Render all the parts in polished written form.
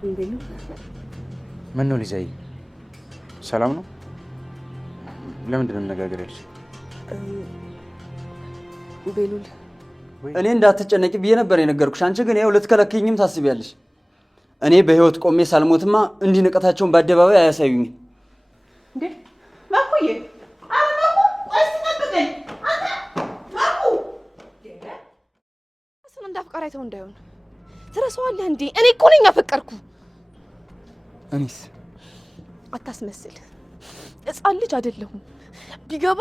እንዴት ነው? ምን ነው ሊዛይ? ሰላም ነው? ለምንድን ነው መነጋገር ያልሽ? ቤሉል እኔ እንዳትጨነቂ ብዬ ነበር የነገርኩሽ። አንቺ ግን ይኸው ልትከለክኝም ታስቢያለሽ። እኔ በህይወት ቆሜ ሳልሞትማ እንዲህ ንቀታቸውን በአደባባይ አያሳዩኝ። እንዴ ማኩዬ አማኩ ወይስ ተጠብቀኝ አንተ ማኩ እሱን እንዳፍቀር አይተው እንዳይሆን ትረሳዋለህ እንዴ? እኔ እኮ ነኝ ያፈቀርኩ። እኔስ አታስመስል። ሕፃን ልጅ አይደለሁም። ቢገባ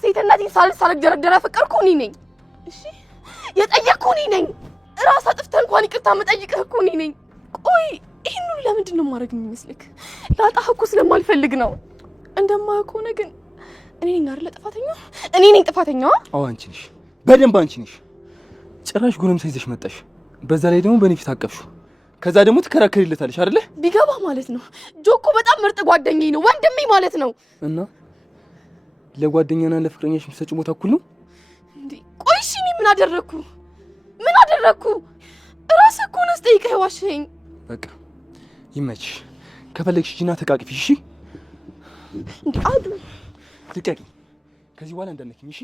ሴትነቴን ሳልደረደር ያፈቀርኩ እኔ ነኝ። እሺ የጠየቅኩ እኔ ነኝ። ራስ አጥፍተህ እንኳን ይቅርታ መጠይቅህ እኮ እኔ ነኝ። ቆይ ይሄን ሁሉ ለምንድን ነው ማድረግ የሚመስልክ? ላጣህ እኮ ስለማልፈልግ ነው። እንደማያውቅ ከሆነ ግን እኔ ነኝ አይደል ጥፋተኛ? እኔ ነኝ ጥፋተኛዋ? አዎ አንቺ ነሽ፣ በደንብ አንቺ ነሽ። ጭራሽ ጎረምሳ ይዘሽ መጣሽ። በዛ ላይ ደግሞ በኔ ፊት አቀፍሽው። ከዛ ደግሞ ትከራከሪለታለሽ አይደለ? ቢገባ ማለት ነው ጆኮ በጣም ምርጥ ጓደኛዬ ነው፣ ወንድሜ ማለት ነው። እና ለጓደኛና ለፍቅረኛሽ የምትሰጪው ቦታ እኩል ነው እንዴ? ቆይ እሺ እኔ ምን አደረኩ? ምን አደረኩ? ራስህ እኮ ነህ ጠይቀህ ዋሽኸኝ። በቃ ይመችሽ። ከፈለግሽ ጂና ተቃቅፊሽ። እሺ እንዴ አዱ ልቀቂ። ከዚህ በኋላ እንዳነኪኝ። እሺ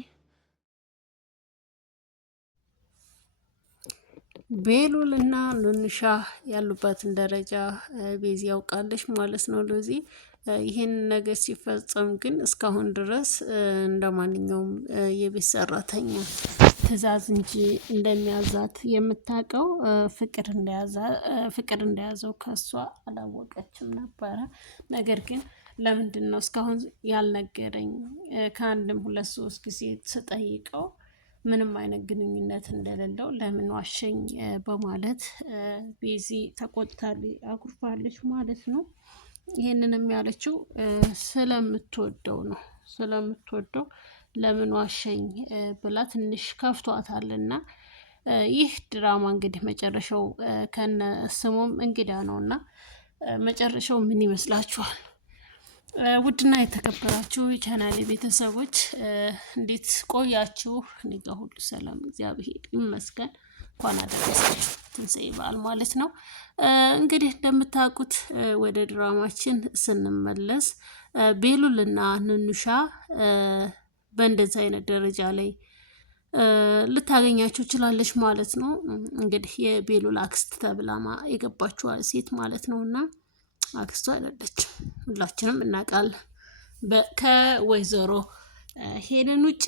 ቤሉልና ኑንሻ ያሉበትን ደረጃ ቤዚ ያውቃለች ማለት ነው። ለዚህ ይሄን ነገር ሲፈጸም ግን እስካሁን ድረስ እንደማንኛውም የቤት ሰራተኛ ትዕዛዝ እንጂ እንደሚያዛት የምታውቀው ፍቅር እንደያዘው ከሷ አላወቀችም ነበረ። ነገር ግን ለምንድን ነው እስካሁን ያልነገረኝ? ከአንድም 2-3 ጊዜ ስጠይቀው ምንም አይነት ግንኙነት እንደሌለው ለምን ዋሸኝ በማለት ቤዚ ተቆጥታለች፣ አኩርፋለች ማለት ነው። ይሄንንም ያለችው ስለምትወደው ነው። ስለምትወደው ለምን ዋሸኝ ብላ ትንሽ ከፍቷታልና ይህ ድራማ እንግዲህ መጨረሻው ከነ ስሙም እንግዳ ነውና መጨረሻው ምን ይመስላችኋል? ውድና የተከበራችሁ የቻናሌ ቤተሰቦች እንዴት ቆያችሁ? እኔ ጋር ሁሉ ሰላም እግዚአብሔር ይመስገን። እንኳን አደረሳችሁ ትንሣኤ በዓል ማለት ነው። እንግዲህ እንደምታውቁት ወደ ድራማችን ስንመለስ ቤሉልና ኑንሻ በእንደዚህ አይነት ደረጃ ላይ ልታገኛችሁ ችላለች ማለት ነው። እንግዲህ የቤሉል አክስት ተብላማ የገባችዋ ሴት ማለት ነውና አክስቷ አይደለችም፣ ሁላችንም እናውቃለን። ከወይዘሮ ሄለን ውጪ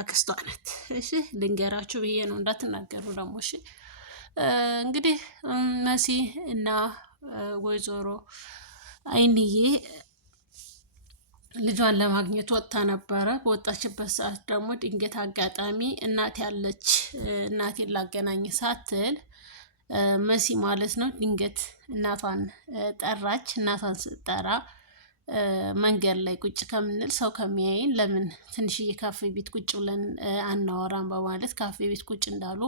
አክስቷ ናት። እሺ ልንገራችሁ ብዬ ነው፣ እንዳትናገሩ ደግሞ። እሺ እንግዲህ መሲ እና ወይዘሮ አይንዬ ልጇን ለማግኘት ወጥታ ነበረ። በወጣችበት ሰዓት ደግሞ ድንገት አጋጣሚ እናት ያለች እናቴን ላገናኝ ሳትል መሲ ማለት ነው ድንገት እናቷን ጠራች። እናቷን ስትጠራ መንገድ ላይ ቁጭ ከምንል ሰው ከሚያይን ለምን ትንሽዬ ካፌ ቤት ቁጭ ብለን አናወራም በማለት ካፌ ቤት ቁጭ እንዳሉ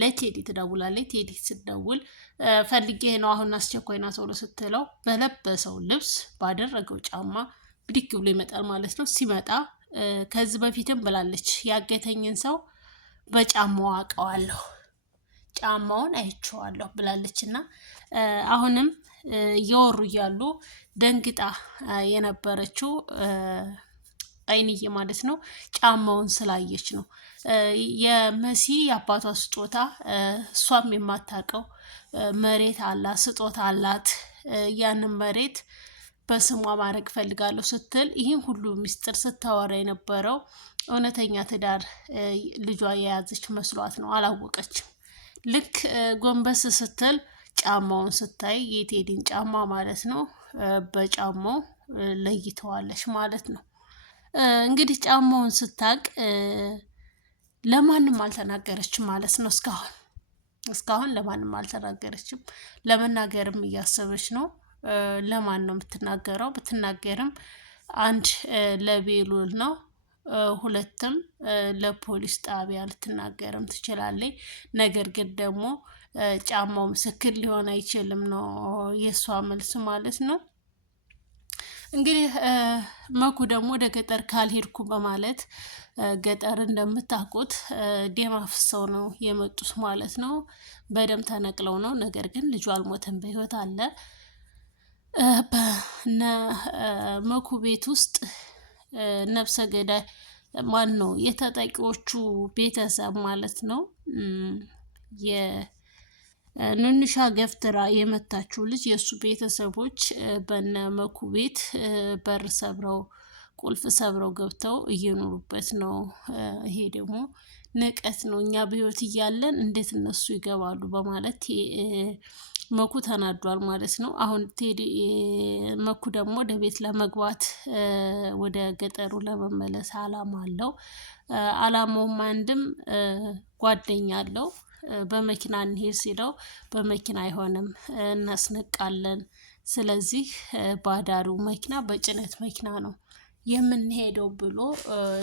ለቴዲ ትደውላለች። ቴዲ ስትደውል ፈልጌ ነው አሁን አስቸኳይ ና ተብሎ ስትለው በለበሰው ልብስ ባደረገው ጫማ ብድግ ብሎ ይመጣል ማለት ነው። ሲመጣ ከዚህ በፊትም ብላለች ያገተኝን ሰው በጫማው አውቀዋለሁ፣ ጫማውን አይቼዋለሁ ብላለች። እና አሁንም እየወሩ እያሉ ደንግጣ የነበረችው አይንዬ ማለት ነው ጫማውን ስላየች ነው። የመሲ የአባቷ ስጦታ እሷም የማታውቀው መሬት አላት፣ ስጦታ አላት። ያንን መሬት በስሟ ማድረግ ፈልጋለሁ ስትል ይህን ሁሉ ምስጢር ስታወራ የነበረው እውነተኛ ትዳር ልጇ የያዘች መስሏት ነው። አላወቀችም። ልክ ጎንበስ ስትል ጫማውን ስታይ የቴዲን ጫማ ማለት ነው በጫማው ለይተዋለች ማለት ነው። እንግዲህ ጫማውን ስታቅ ለማንም አልተናገረችም ማለት ነው። እስካሁን ለማንም አልተናገረችም። ለመናገርም እያሰበች ነው። ለማን ነው የምትናገረው? ብትናገርም አንድ ለቤሉል ነው፣ ሁለትም ለፖሊስ ጣቢያ ልትናገርም ትችላለች። ነገር ግን ደግሞ ጫማው ምስክር ሊሆን አይችልም ነው የእሷ መልስ ማለት ነው። እንግዲህ መኩ ደግሞ ወደ ገጠር ካልሄድኩ በማለት ገጠር እንደምታውቁት ደም አፍሰው ነው የመጡት ማለት ነው። በደም ተነቅለው ነው። ነገር ግን ልጁ አልሞተም፣ በህይወት አለ። በነ መኩ ቤት ውስጥ ነፍሰ ገዳይ ማን ነው? የተጠቂዎቹ ቤተሰብ ማለት ነው። የኑንሻ ገፍትራ የመታችው ልጅ የእሱ ቤተሰቦች በነ መኩ ቤት በር ሰብረው ቁልፍ ሰብረው ገብተው እየኖሩበት ነው። ይሄ ደግሞ ንቀት ነው። እኛ በህይወት እያለን እንዴት እነሱ ይገባሉ በማለት መኩ ተናዷል ማለት ነው። አሁን ቴዲ መኩ ደግሞ ወደ ቤት ለመግባት ወደ ገጠሩ ለመመለስ አላማ አለው። አላማውም አንድም ጓደኛ አለው። በመኪና እንሄድ ሲለው በመኪና አይሆንም እናስነቃለን፣ ስለዚህ ባዳሪው መኪና በጭነት መኪና ነው የምንሄደው ብሎ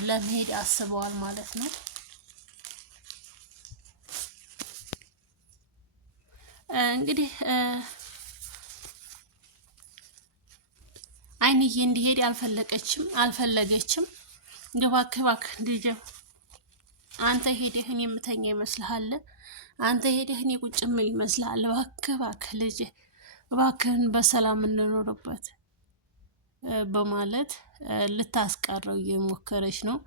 ለመሄድ አስበዋል ማለት ነው። እንግዲህ አይንዬ እንዲሄድ አልፈለገችም። እንደው እባክህ ልጄ አንተ ሄደህ እኔ የምተኛ ይመስልሃል? አንተ ሄደህ እኔ ቁጭ የምል ይመስልሃል? እባክህ ልጄ እባክህን በሰላም እንኖርበት በማለት ልታስቀረው እየሞከረች ነው።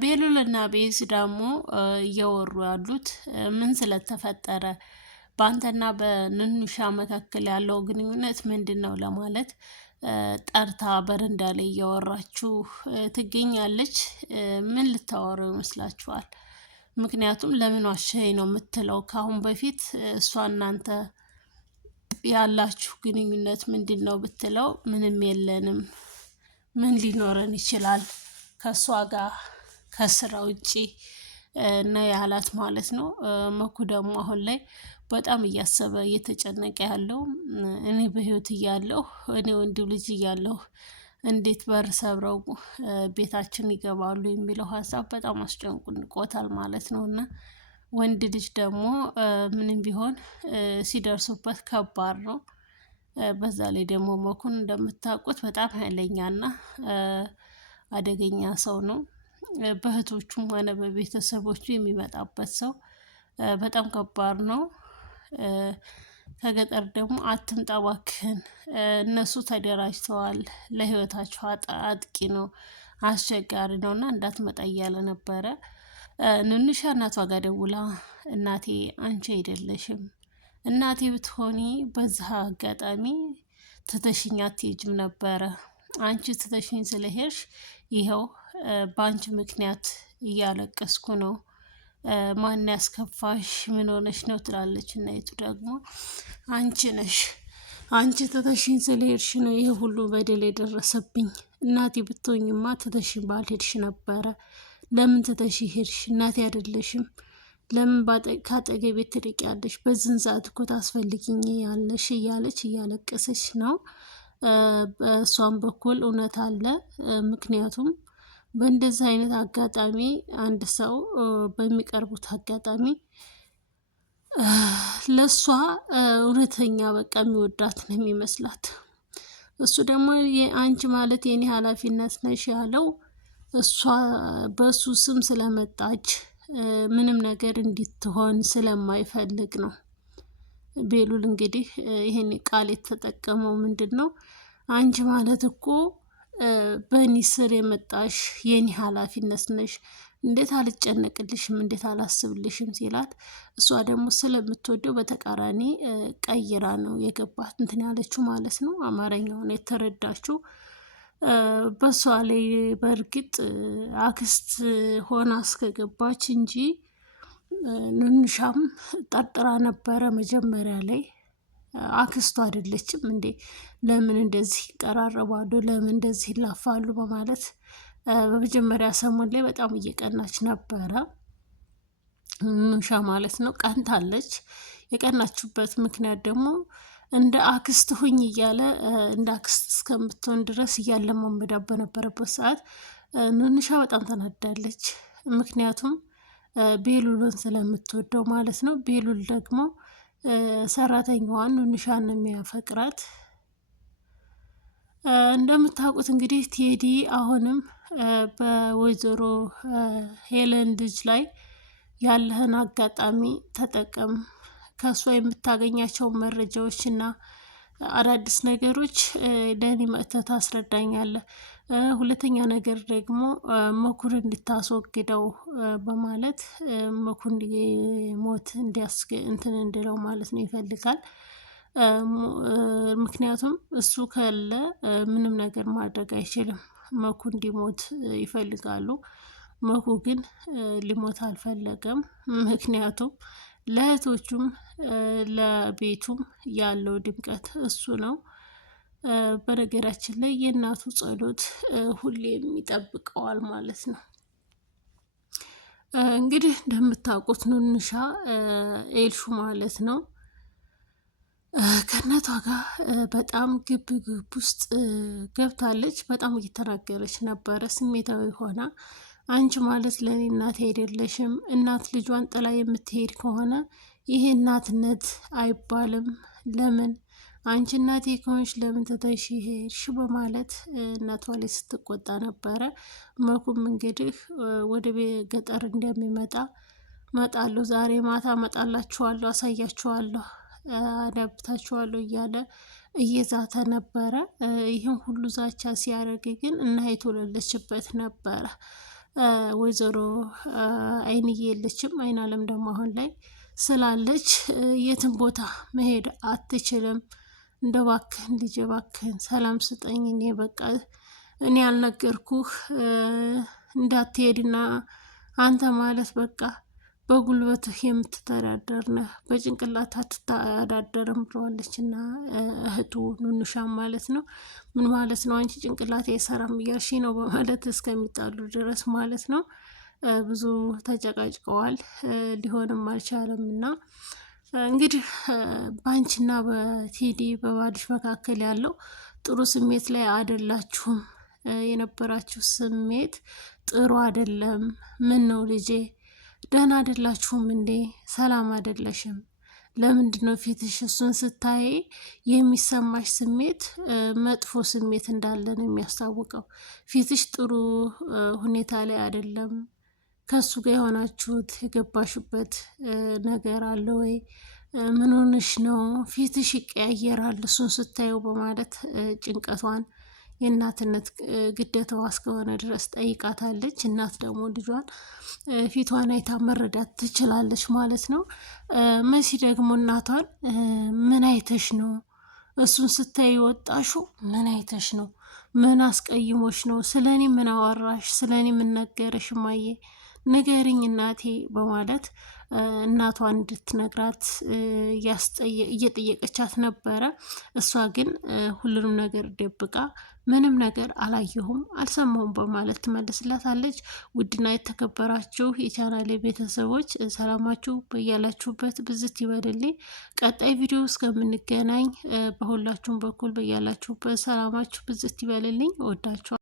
ቤሉልና ቤዝ ደግሞ እያወሩ ያሉት ምን ስለተፈጠረ በአንተና በንንሻ መካከል ያለው ግንኙነት ምንድን ነው ለማለት ጠርታ በረንዳ ላይ እያወራችሁ ትገኛለች። ምን ልታወሩ ይመስላችኋል? ምክንያቱም ለምን ዋሸኸኝ ነው የምትለው። ከአሁን በፊት እሷ እናንተ ያላችሁ ግንኙነት ምንድን ነው ብትለው ምንም የለንም፣ ምን ሊኖረን ይችላል ከእሷ ጋር ከስራ ውጪ ነው ያላት ማለት ነው። መኩ ደግሞ አሁን ላይ በጣም እያሰበ እየተጨነቀ ያለው እኔ በህይወት እያለሁ እኔ ወንድ ልጅ እያለሁ እንዴት በር ሰብረው ቤታችን ይገባሉ የሚለው ሀሳብ በጣም አስጨንቆታል ማለት ነው። እና ወንድ ልጅ ደግሞ ምንም ቢሆን ሲደርሱበት ከባድ ነው። በዛ ላይ ደግሞ መኩን እንደምታውቁት በጣም ኃይለኛና አደገኛ ሰው ነው። በእህቶቹም ሆነ በቤተሰቦቹ የሚመጣበት ሰው በጣም ከባድ ነው። ከገጠር ደግሞ አትምጣ እባክህን፣ እነሱ ተደራጅተዋል፣ ለህይወታቸው አጥቂ ነው፣ አስቸጋሪ ነው እና እንዳትመጣ እያለ ነበረ። ንንሻ እናቷ ጋር ደውላ እናቴ አንቺ አይደለሽም፣ እናቴ ብትሆኒ በዚህ አጋጣሚ ትተሽኝ አትሄጂም ነበረ። አንቺ ትተሽኝ ስለሄድሽ ይኸው በአንቺ ምክንያት እያለቀስኩ ነው። ማን ያስከፋሽ? ምን ሆነሽ ነው ትላለች። እናይቱ ደግሞ አንቺ ነሽ፣ አንቺ ትተሽኝ ስለሄድሽ ነው ይሄ ሁሉ በደል የደረሰብኝ። እናቴ ብትሆኝማ ትተሽኝ ባልሄድሽ ነበረ። ለምን ትተሽ ሄድሽ? እናቴ አይደለሽም፣ ለምን ካጠገቤ ትርቂያለሽ? በዝን ሰዓት እኮ ታስፈልጊኝ ያለሽ እያለች እያለቀሰች ነው። በእሷም በኩል እውነት አለ። ምክንያቱም በእንደዚህ አይነት አጋጣሚ አንድ ሰው በሚቀርቡት አጋጣሚ ለእሷ እውነተኛ በቃ የሚወዳት ነው የሚመስላት። እሱ ደግሞ አንቺ ማለት የኔ ኃላፊነት ነሽ ያለው እሷ በሱ ስም ስለመጣች ምንም ነገር እንድትሆን ስለማይፈልግ ነው። ቤሉል እንግዲህ ይሄን ቃል የተጠቀመው ምንድን ነው? አንቺ ማለት እኮ በእኔ ስር የመጣሽ የኔ ኃላፊነት ነሽ፣ እንዴት አልጨነቅልሽም፣ እንዴት አላስብልሽም ሲላት፣ እሷ ደግሞ ስለምትወደው በተቃራኒ ቀይራ ነው የገባት እንትን ያለችው ማለት ነው። አማርኛውን የተረዳችው በሷ ላይ በእርግጥ አክስት ሆና እስከገባች እንጂ ንንሻም ጠርጥራ ነበረ መጀመሪያ ላይ። አክስቱ አይደለችም እንዴ? ለምን እንደዚህ ይቀራረባሉ? ለምን እንደዚህ ይላፋሉ? በማለት በመጀመሪያ ሰሞን ላይ በጣም እየቀናች ነበረ ንንሻ ማለት ነው። ቀንታለች። የቀናችበት ምክንያት ደግሞ እንደ አክስት ሁኝ እያለ እንደ አክስት እስከምትሆን ድረስ እያለማመዳ በነበረበት ሰዓት ንንሻ በጣም ተናዳለች። ምክንያቱም ቤሉልን ስለምትወደው ማለት ነው። ቤሉል ደግሞ ሰራተኛዋን ኑንሻን ነው የሚያፈቅራት። እንደምታውቁት እንግዲህ ቴዲ አሁንም በወይዘሮ ሄለን ልጅ ላይ ያለህን አጋጣሚ ተጠቀም፣ ከእሷ የምታገኛቸው መረጃዎች እና አዳዲስ ነገሮች ለእኔ መጥተህ ታስረዳኛለህ። ሁለተኛ ነገር ደግሞ መኩር እንድታስወግደው በማለት መኩር እንዲሞት እንትን እንድለው ማለት ነው ይፈልጋል። ምክንያቱም እሱ ካለ ምንም ነገር ማድረግ አይችልም። መኩ እንዲሞት ይፈልጋሉ። መኩ ግን ሊሞት አልፈለገም። ምክንያቱም ለእህቶቹም ለቤቱም ያለው ድምቀት እሱ ነው። በነገራችን ላይ የእናቱ ጸሎት ሁሌም ይጠብቀዋል ማለት ነው። እንግዲህ እንደምታውቁት ኑንሻ ኤልሹ ማለት ነው ከእናቷ ጋር በጣም ግብ ውስጥ ገብታለች። በጣም እየተናገረች ነበረ ስሜታዊ ሆና። አንቺ ማለት ለእኔ እናቴ አይደለሽም። እናት ልጇን ጥላ የምትሄድ ከሆነ ይሄ እናትነት አይባልም። ለምን አንቺ እናቴ ከሆንሽ ለምን ትተሽ ሄድሽ? በማለት እናቷ ላይ ስትቆጣ ነበረ። መኩም እንግዲህ ወደ ገጠር እንደሚመጣ መጣለሁ፣ ዛሬ ማታ መጣላችኋለሁ፣ አሳያችኋለሁ፣ አዳብታችኋለሁ እያለ እየዛተ ነበረ። ይህም ሁሉ ዛቻ ሲያደርግ ግን እናይቱ የሌለችበት ነበረ። ወይዘሮ አይንዬ የለችም። አይን አለም ደግሞ አሁን ላይ ስላለች የትም ቦታ መሄድ አትችልም። እንደ ባክህን ልጄ ባክህን ሰላም ስጠኝ፣ እኔ በቃ እኔ ያልነገርኩህ እንዳትሄድና አንተ ማለት በቃ በጉልበትህ የምትተዳደር ነህ፣ በጭንቅላት አትተዳደርም ብለዋለች። እና እህቱ ኑንሻም ማለት ነው ምን ማለት ነው አንቺ ጭንቅላት አይሰራም እያልሽ ነው በማለት እስከሚጣሉ ድረስ ማለት ነው። ብዙ ተጨቃጭቀዋል፣ ሊሆንም አልቻለም። እና እንግዲህ በአንቺና በቴዲ በባልሽ መካከል ያለው ጥሩ ስሜት ላይ አይደላችሁም። የነበራችሁ ስሜት ጥሩ አይደለም። ምን ነው ልጄ ደህና አይደላችሁም እንዴ? ሰላም አይደለሽም? ለምንድን ነው ፊትሽ እሱን ስታይ የሚሰማሽ ስሜት መጥፎ ስሜት እንዳለ ነው የሚያስታውቀው። ፊትሽ ጥሩ ሁኔታ ላይ አይደለም። ከሱ ጋር የሆናችሁት የገባሽበት ነገር አለ ወይ? ምን ሆነሽ ነው? ፊትሽ ይቀያየራል እሱን ስታየው በማለት ጭንቀቷን የእናትነት ግዴታዋ እስከሆነ ድረስ ጠይቃታለች። እናት ደግሞ ልጇን ፊቷን አይታ መረዳት ትችላለች ማለት ነው። መሲ ደግሞ እናቷን ምን አይተሽ ነው እሱን ስታይ ወጣሹ? ምን አይተሽ ነው? ምን አስቀይሞሽ ነው? ስለ እኔ ምን አወራሽ? ስለ እኔ ምን ነገረሽ? ማየ ንገሪኝ እናቴ በማለት እናቷን እንድትነግራት እየጠየቀቻት ነበረ። እሷ ግን ሁሉንም ነገር ደብቃ ምንም ነገር አላየሁም አልሰማሁም በማለት ትመልስላታለች። ውድና የተከበራችሁ የቻናሌ ቤተሰቦች ሰላማችሁ በያላችሁበት ብዝት ይበልልኝ። ቀጣይ ቪዲዮ እስከምንገናኝ በሁላችሁም በኩል በያላችሁበት ሰላማችሁ ብዝት ይበልልኝ። እወዳችኋለሁ።